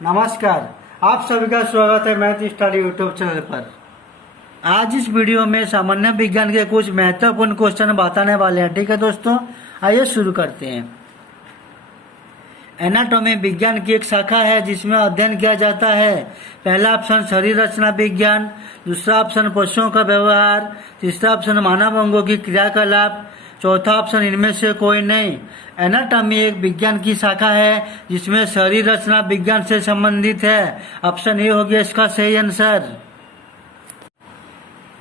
नमस्कार, आप सभी का स्वागत है मैथ स्टडी यूट्यूब चैनल पर। आज इस वीडियो में सामान्य विज्ञान के कुछ महत्वपूर्ण क्वेश्चन बताने वाले हैं। ठीक है दोस्तों, आइए शुरू करते हैं। एनाटॉमी विज्ञान की एक शाखा है जिसमें अध्ययन किया जाता है। पहला ऑप्शन शरीर रचना विज्ञान, दूसरा ऑप्शन पशुओं का व्यवहार, तीसरा ऑप्शन मानव अंगों की क्रियाकलाप, चौथा ऑप्शन इनमें से कोई नहीं। एनाटॉमी एक विज्ञान की शाखा है जिसमें शरीर रचना विज्ञान से संबंधित है। ऑप्शन ए हो गया इसका सही आंसर।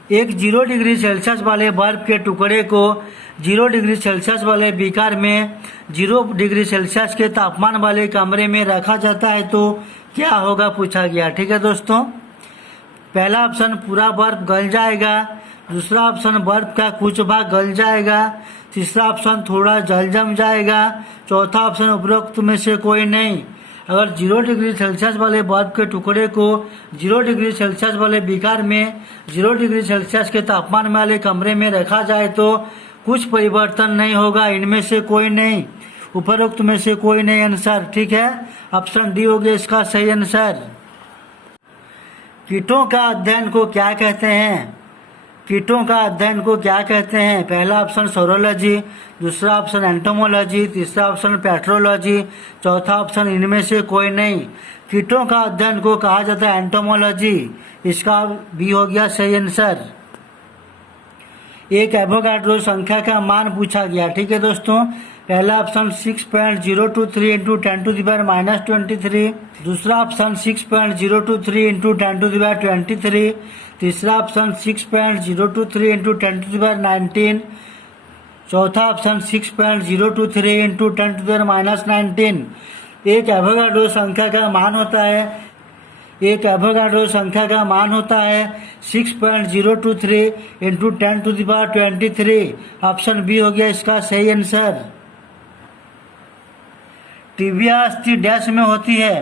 एक 0 डिग्री सेल्सियस वाले बर्फ के टुकड़े को 0 डिग्री सेल्सियस वाले बीकर में 0 डिग्री सेल्सियस के तापमान वाले कमरे में रखा जाता है तो क्या होगा, पूछा गया। ठीक है दोस्तों, पहला ऑप्शन पूरा बर्फ गल जाएगा, दूसरा ऑप्शन बर्फ का कुछ भाग गल जाएगा, तीसरा ऑप्शन थोड़ा जल जम जाएगा, चौथा ऑप्शन उपरोक्त में से कोई नहीं। अगर 0 डिग्री सेल्सियस वाले बर्फ के टुकड़े को 0 डिग्री सेल्सियस वाले बीकर में 0 डिग्री सेल्सियस के तापमान वाले कमरे में रखा जाए तो कुछ परिवर्तन नहीं होगा, इनमें से कोई नहीं, उपरोक्त में से कोई नहीं आंसर। ठीक है, ऑप्शन डी हो गया इसका सही आंसर। कीटों का अध्ययन को क्या कहते हैं? कीटों का अध्ययन को क्या कहते हैं? पहला ऑप्शन सोरोलॉजी, दूसरा ऑप्शन एंटोमोलॉजी, तीसरा ऑप्शन पेट्रोलॉजी, चौथा ऑप्शन इनमें से कोई नहीं। कीटों का अध्ययन को कहा जाता है एंटोमोलॉजी, इसका भी हो गया सही आंसर। एक एवोगाड्रो संख्या का मान पूछा गया। ठीक है दोस्तों, पहला ऑप्शन 6.023 इंटू 10⁻⁻23, दूसरा ऑप्शन 6.023 इंटू 10⁻23, तीसरा ऑप्शन 6.023 इंटू 10⁻19, चौथा ऑप्शन 6.023 इंटू 10⁻19। एक एवोगाड्रो संख्या का मान होता है 6.023 इंटू 10⁻23। ऑप्शन बी हो गया इसका सही आंसर। टिबिया अस्थि डैश में होती है।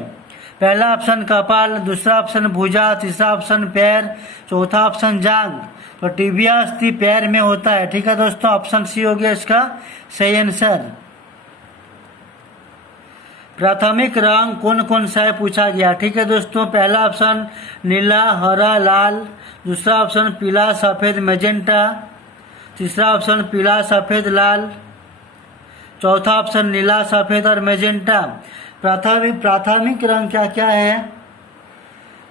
पहला ऑप्शन कपाल, दूसरा ऑप्शन भुजा, तीसरा ऑप्शन पैर, चौथा ऑप्शन जांग। तो टिबिया अस्थि पैर में होता है। ठीक है दोस्तों, ऑप्शन सी हो गया इसका सही आंसर। प्राथमिक रंग कौन कौन सा है, पूछा गया। ठीक है दोस्तों, पहला ऑप्शन नीला, हरा, लाल, दूसरा ऑप्शन पीला, सफेद, मैजेंटा, तीसरा ऑप्शन पीला, सफेद, लाल, चौथा ऑप्शन नीला, सफेद और मैजेंटा। प्राथमिक रंग क्या क्या है?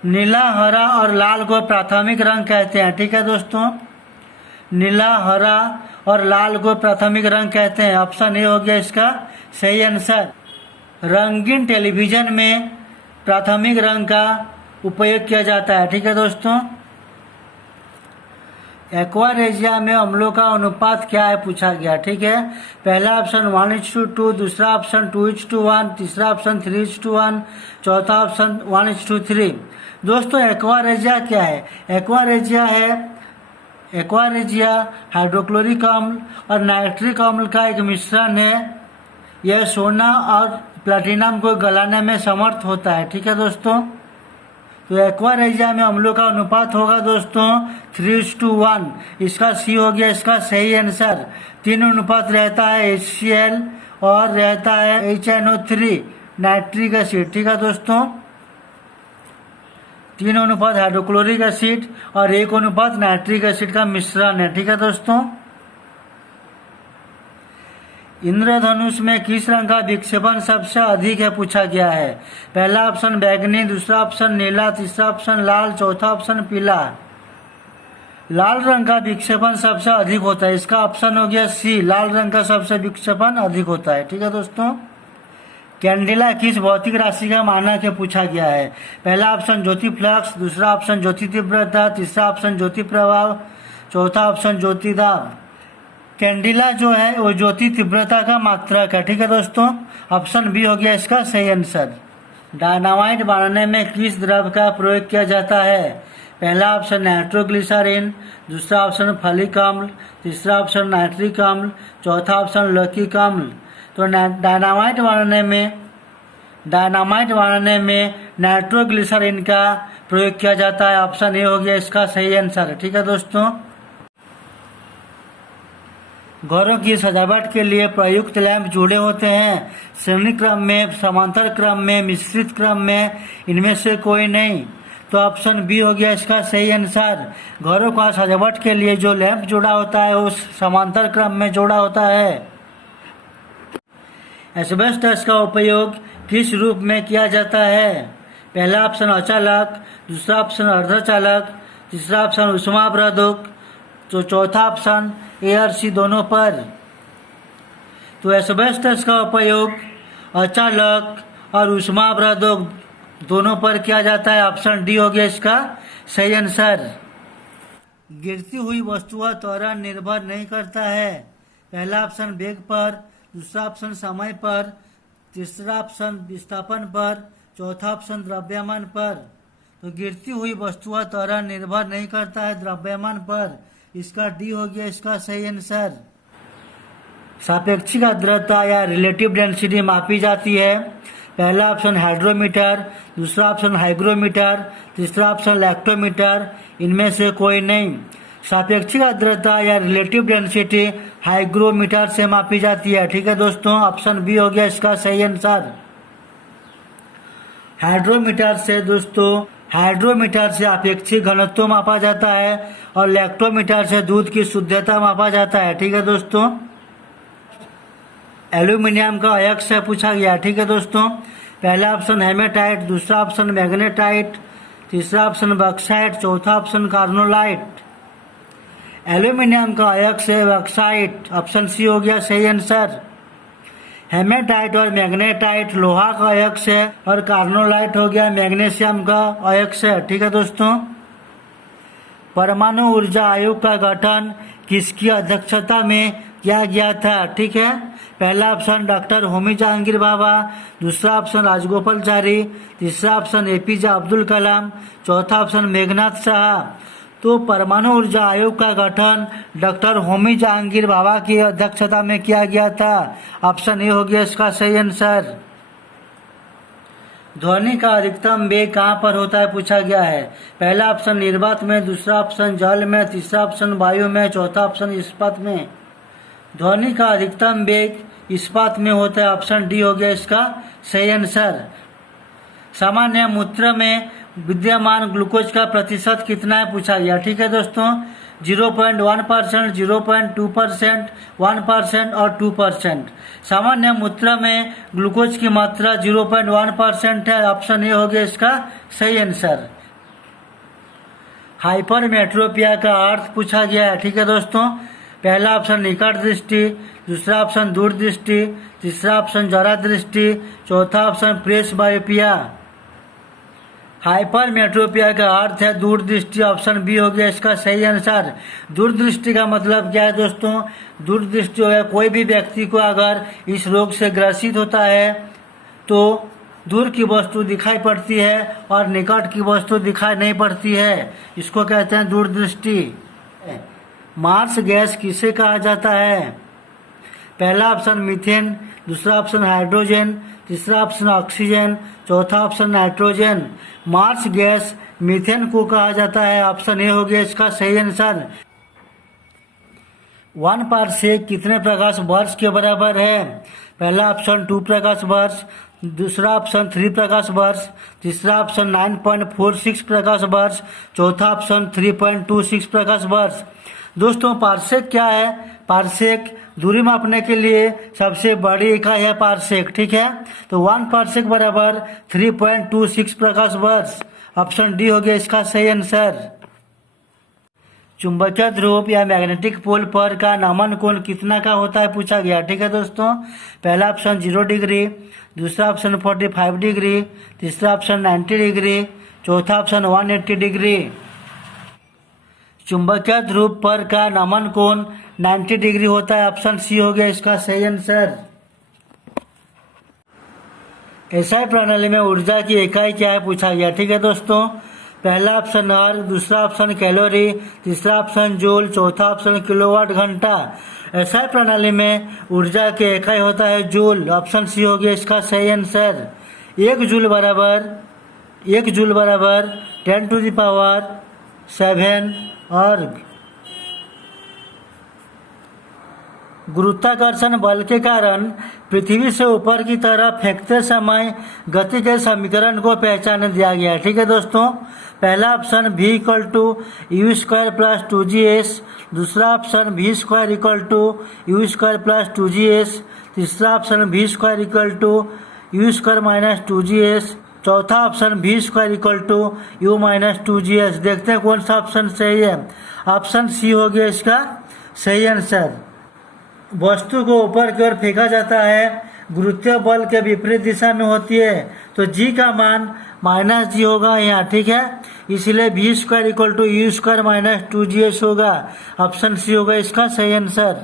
नीला, हरा और लाल को प्राथमिक रंग कहते हैं। ठीक है दोस्तों, नीला, हरा और लाल को प्राथमिक रंग कहते हैं। ऑप्शन ए हो गया इसका सही आंसर। रंगीन टेलीविजन में प्राथमिक रंग का उपयोग किया जाता है। ठीक है दोस्तों, एक्वारेजिया में अम्लों का अनुपात क्या है, पूछा गया। ठीक है, पहला ऑप्शन 1:2, दूसरा ऑप्शन 2:1, तीसरा ऑप्शन 3:1, चौथा ऑप्शन 1:3। दोस्तों एक्वारेजिया क्या है? एक्वारेजिया हाइड्रोक्लोरिक अम्ल और नाइट्रिक अम्ल का एक मिश्रण है। यह सोना और प्लैटिनम को गलाने में समर्थ होता है। ठीक है दोस्तों, तो एक्वारेजिया में अम्लों का अनुपात होगा दोस्तों 3:1। इसका सी हो गया इसका सही आंसर। 3 अनुपात रहता है HCl और रहता है HNO3 नाइट्रिक एसिड। ठीक है दोस्तों, 3 अनुपात हाइड्रोक्लोरिक एसिड और 1 अनुपात नाइट्रिक एसिड का मिश्रण है। ठीक है दोस्तों, इंद्रधनुष में किस रंग का विक्षेपण सबसे अधिक है, पूछा गया है। पहला ऑप्शन बैगनी, दूसरा ऑप्शन नीला, तीसरा ऑप्शन लाल, चौथा ऑप्शन पीला। लाल रंग का विक्षेपण सबसे अधिक होता है, इसका ऑप्शन हो गया सी, लाल रंग का सबसे विक्षेपण अधिक होता है। ठीक है दोस्तों, कैंडेला किस भौतिक राशि का मानक है, पूछा गया है। पहला ऑप्शन ज्योति फ्लक्स, दूसरा ऑप्शन ज्योति तीव्रता, तीसरा ऑप्शन ज्योति प्रभाव, चौथा ऑप्शन ज्योति दाब। कैंडिला जो है वो ज्योति तीव्रता का मात्रक है। ठीक है दोस्तों, ऑप्शन बी हो गया इसका सही आंसर। डायनामाइट बनाने में किस द्रव का प्रयोग किया जाता है? पहला ऑप्शन नाइट्रोग्लिसरीन, दूसरा ऑप्शन फलिक अम्ल, तीसरा ऑप्शन नाइट्रिक अम्ल, चौथा ऑप्शन लौकिक अम्ल। तो डायनामाइट बनाने में नाइट्रोग्लिसरीन का प्रयोग किया जाता है। ऑप्शन ए हो गया इसका सही आंसर। ठीक है दोस्तों, घरों की सजावट के लिए प्रयुक्त लैंप जुड़े होते हैं, श्रेणी क्रम में, समांतर क्रम में, मिश्रित क्रम में, इनमें से कोई नहीं। तो ऑप्शन बी हो गया इसका सही आंसर। घरों का सजावट के लिए जो लैंप जोड़ा होता है वो समांतर क्रम में जोड़ा होता है। एस्बेस्टस का उपयोग किस रूप में किया जाता है? पहला ऑप्शन अचालक, दूसरा ऑप्शन अर्धचालक, तीसरा ऑप्शन ऊष्मावर्धक, तो चौथा ऑप्शन ए और सी दोनों पर। तो एस्बेस्टस का उपयोग अचालक और ऊष्मावर्धक दोनों पर किया जाता है। ऑप्शन डी हो गया इसका सही आंसर। गिरती हुई वस्तुओं त्वरण निर्भर नहीं करता है। पहला ऑप्शन वेग पर, दूसरा ऑप्शन समय पर, तीसरा ऑप्शन विस्थापन पर, चौथा ऑप्शन द्रव्यमान पर। तो गिरती हुई वस्तुओं त्वरण निर्भर नहीं करता है द्रव्यमान पर। इसका डी हो गया इसका सही आंसर। सापेक्षिक आर्द्रता या रिलेटिव डेंसिटी मापी जाती है। पहला ऑप्शन हाइड्रोमीटर, दूसरा ऑप्शन हाइग्रोमीटर, तीसरा ऑप्शन लैक्टोमीटर, इनमें से कोई नहीं। सापेक्षिक आर्द्रता या रिलेटिव डेंसिटी हाइग्रोमीटर से मापी जाती है। ठीक है दोस्तों, ऑप्शन बी हो गया इसका सही आंसर। हाइड्रोमीटर से अपेक्षिक घनत्व मापा जाता है और लैक्टोमीटर से दूध की शुद्धता मापा जाता है। ठीक है दोस्तों। एल्यूमिनियम का अयस्क पूछा गया। ठीक है दोस्तों। पहला ऑप्शन हेमेटाइट, दूसरा ऑप्शन मैग्नेटाइट, तीसरा ऑप्शन बॉक्साइट, चौथा ऑप्शन कार्नोलाइट। एल्यूमिनियम का अयस्क है बॉक्साइट। ऑप्शन सी हो गया सही आंसर। हेमेटाइट और मैग्नेटाइट लोहा का अयस्क है और कार्नोलाइट हो गया मैग्नीशियम का अयस्क है। ठीक है दोस्तों। परमाणु ऊर्जा आयोग का गठन किसकी अध्यक्षता में किया गया था? ठीक है। पहला ऑप्शन डॉक्टर होमी जहांगीर भाभा, दूसरा ऑप्शन राजगोपालचारी, तीसरा ऑप्शन एपीजे अब्दुल कलाम, चौथा ऑप्शन मेघनाथ शाह। तो परमाणु ऊर्जा आयोग का गठन डॉक्टर होमी जहांगीर भाभा की अध्यक्षता में किया गया था। ऑप्शन ए हो गया इसका सही आंसर। ध्वनि का अधिकतम वेग कहाँ पर होता है पूछा गया है। पहला ऑप्शन निर्वात में, दूसरा ऑप्शन जल में, तीसरा ऑप्शन वायु में, चौथा ऑप्शन इस्पात में। ध्वनि का अधिकतम वेग इस्पात में होता है। ऑप्शन डी हो गया इसका सही आंसर। सामान्य मूत्र में विद्यमान ग्लूकोज का प्रतिशत कितना है पूछा गया। ठीक है दोस्तों। 0.1%, 0.2%, 1% और 2%। सामान्य मूत्र में ग्लूकोज की मात्रा 0.1% है। ऑप्शन ए हो गया इसका सही आंसर। हाइपरमेट्रोपिया का अर्थ पूछा गया है। ठीक है दोस्तों। पहला ऑप्शन निकट दृष्टि, दूसरा ऑप्शन दूर दृष्टि, तीसरा ऑप्शन जरा दृष्टि, चौथा ऑप्शन प्रेस बायोपिया। हाइपरमेट्रोपिया का अर्थ है दूर दृष्टि। ऑप्शन बी हो गया इसका सही आंसर। दूर दृष्टि का मतलब क्या है दोस्तों? दूर दृष्टि हो गया कोई भी व्यक्ति को अगर इस रोग से ग्रसित होता है तो दूर की वस्तु दिखाई पड़ती है और निकट की वस्तु दिखाई नहीं पड़ती है। इसको कहते हैं दूर दृष्टि। मार्स गैस किसे कहा जाता है? पहला ऑप्शन मीथेन, दूसरा ऑप्शन हाइड्रोजन, तीसरा ऑप्शन ऑक्सीजन, चौथा option nitrogen. Marsh gas methane को कहा जाता है। ऑप्शन ए हो गया इसका सही आंसर। 1 पारसेक कितने प्रकाश वर्ष के बराबर है? पहला ऑप्शन 2 प्रकाश वर्ष, दूसरा ऑप्शन 3 प्रकाश वर्ष, तीसरा ऑप्शन 9.46 प्रकाश वर्ष, चौथा ऑप्शन 3.26 प्रकाश वर्ष। दोस्तों पारसेक क्या है? पारसेक दूरी मापने के लिए सबसे बड़ी इकाई है पारसेक। ठीक है। तो 1 पारसेक बराबर 3.26 प्रकाश वर्ष। ऑप्शन डी हो गया इसका सही आंसर। चुंबकीय ध्रुव या मैग्नेटिक पोल पर का नमन कोण कितना का होता है पूछा गया। ठीक है दोस्तों। पहला ऑप्शन 0 डिग्री, दूसरा ऑप्शन 45 डिग्री, तीसरा ऑप्शन 90 डिग्री, चौथा ऑप्शन 180 डिग्री। चुंबकीय ध्रुव पर का नमन कोण 90 डिग्री होता है। ऑप्शन सी हो गया इसका सही आंसर। एसआई प्रणाली में ऊर्जा की इकाई क्या है पूछा गया। ठीक है दोस्तों। पहला ऑप्शन अर्ग, दूसरा ऑप्शन कैलोरी, तीसरा ऑप्शन जूल, चौथा ऑप्शन किलोवाट घंटा। एसआई प्रणाली में ऊर्जा की इकाई होता है जूल। ऑप्शन सी हो गया इसका सही आंसर। 1 जूल बराबर 10⁻⁷ अर्ग। गुरुत्वाकर्षण बल के कारण पृथ्वी से ऊपर की तरफ फेंकते समय गति के समीकरण को पहचान दिया गया है। ठीक है दोस्तों, पहला option v equal to u square plus 2gh, दूसरा option v square equal to u square plus 2gh, तीसरा option v square equal to u square minus 2gh, चौथा option v square equal to u minus 2gh। देखते हैं कौन सा option सही है। Option C हो गया इसका सही आंसर। वस्तु को ऊपर की ओर फेंका जाता है, गुरुत्वीय बल के विपरीत दिशा में होती है, तो जी का मान माइनस जी होगा यहाँ। ठीक है, इसलिए v square equal to u square minus 2gh होगा। ऑप्शन सी होगा इसका सही आंसर।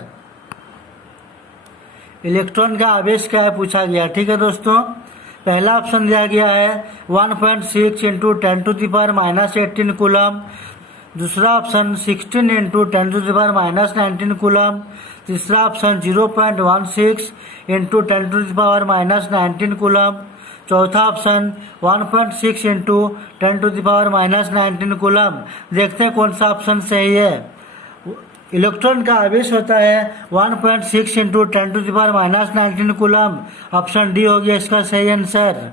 इलेक्ट्रॉन का आवेश क्या है पूछा गया। ठीक है दोस्तों, पहला ऑप्शन दिया गया है 1.6 इंटू 10⁻−18 कूलम, दूसरा ऑप्शन 16 इंटू 10⁻−19 कूलम, तीसरा ऑप्शन 0.16 इंटू 10⁻−19 कूलम, चौथा ऑप्शन 1.6 इंटू 10⁻−19 कूलम। देखते हैं कौन सा ऑप्शन सही है। इलेक्ट्रॉन का आवेश होता है 1.6 इंटू 10⁻−19 कूलम। ऑप्शन डी हो गया इसका सही आंसर।